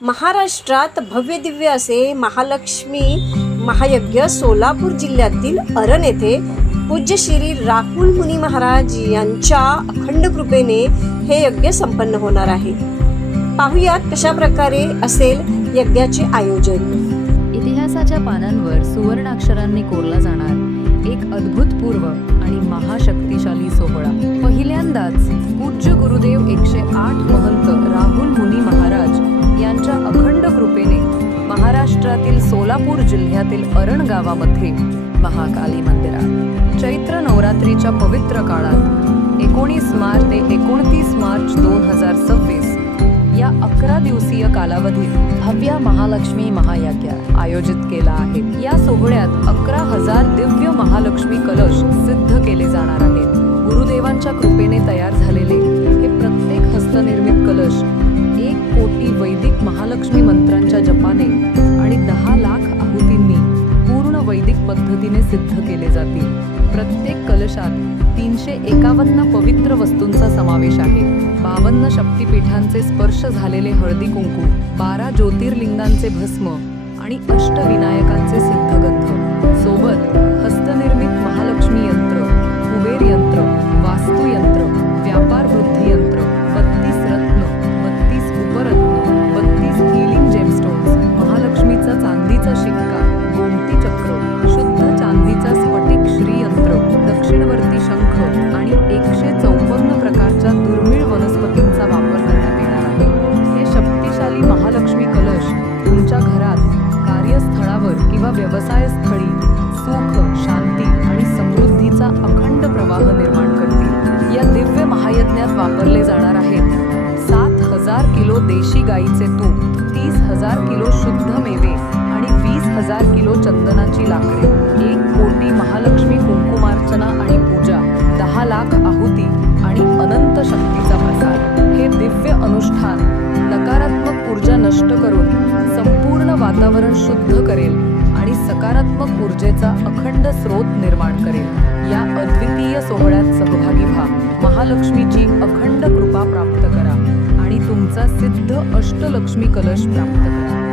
महाराष्ट्रात भव्य दिव्य असे महालक्ष्मी महायज्ञ सोलापूर जिल्ह्यातील अरण येथे पूज्य श्री राहुल मुनी महाराज यांच्या अखंड कृपेने हे यज्ञ संपन्न होणार आहे। पाहुयात कशा प्रकारे असेल यज्ञाचे आयोजन। इतिहासाच्या पानांवर सुवर्णाक्षरांनी कोरला जाणार एक अद्भुतपूर्व आणि महाशक्तिशाली सोहळा। पहिल्यांदाच पूज्य गुरुदेव 108 महंत राहुल मुनी महाराज यांच्या अखंड कृपेने महाराष्ट्रातील सोलापूर जिल्ह्यातील अरण गावामध्ये महाकाली मंदिरात चैत्र नवरात्रीच्या पवित्र काळात 19 मार्च ते 29 मार्च 2026 या 11 दिवसीय कालावधीत भव्य महालक्ष्मी महायज्ञ आयोजित केला आहे। या सोहळ्यात 11,000 दिव्य महालक्ष्मी कलश सिद्ध केले जाणार आहेत। गुरुदेवांच्या कृपेने तयार झालेले हे प्रत्येक हस्तनिर्मित कलश 1 कोटी वैदिक महालक्ष्मी मंत्रांच्या जपाने आणि 10 लाख आहुतींनी पूर्ण वैदिक पद्धतीने सिद्ध केले जातील। प्रत्येक कलशात 351 पवित्र वस्तूंचा समावेश आहे। 52 शक्तिपीठांचे स्पर्श झालेले हळदी कुंकू, 12 ज्योतिर्लिंगांचे भस्म आणि अष्टविनायकांचे सिद्धगंध सोबत हस्तनिर्मित महालक्ष्मी यंत्र, कुबेर यंत्र, वास्तु यंत्र, व्यापार वृद्धी यंत्र, 32 रत्न, 32 उपरत्न, 32 हिलिंग जेमस्टोन्स, महालक्ष्मीचा चांदीचा शिक्का, गोमती चक्र, शुद्ध चांदीचा स्फटिक श्रीयंत्र, दक्षिणवर्ती शंख आणि 154 प्रकारच्या दुर्मिळ वनस्पतींचा वापर करण्यात येणार आहे। हे शक्तिशाली महालक्ष्मी कलश तुमच्या घरात, कार्यस्थळावर किंवा व्यवसायस्थळी सुख, शांती आणि समृद्धीचा अखंड प्रवाह निर्माण करतील। या दिव्य महायज्ञात वापरले जाणार आहेत 7,000 किलो देशी गाईचे तूप, 30,000 किलो शुद्ध मेवे आणि 20,000 किलो चंदनाची लाकडे, 1 कोटी महालक्ष्मी कुंकुमार्चना आणि पूजा, 10 लाख आहुती आणि अनंत शक्तीचा प्रसाद। हे दिव्य अनुष्ठान नकारात्मक ऊर्जा नष्ट करून संपूर्ण वातावरण शुद्ध करेल आणि सकारात्मक ऊर्जेचा अखंड स्रोत निर्माण करेल। या अद्वितीय सोहळ्यात सहभागी व्हा, महालक्ष्मीची अखंड कृपा प्राप्त करा आणि तुमचा सिद्ध अष्टलक्ष्मी कलश प्राप्त करा।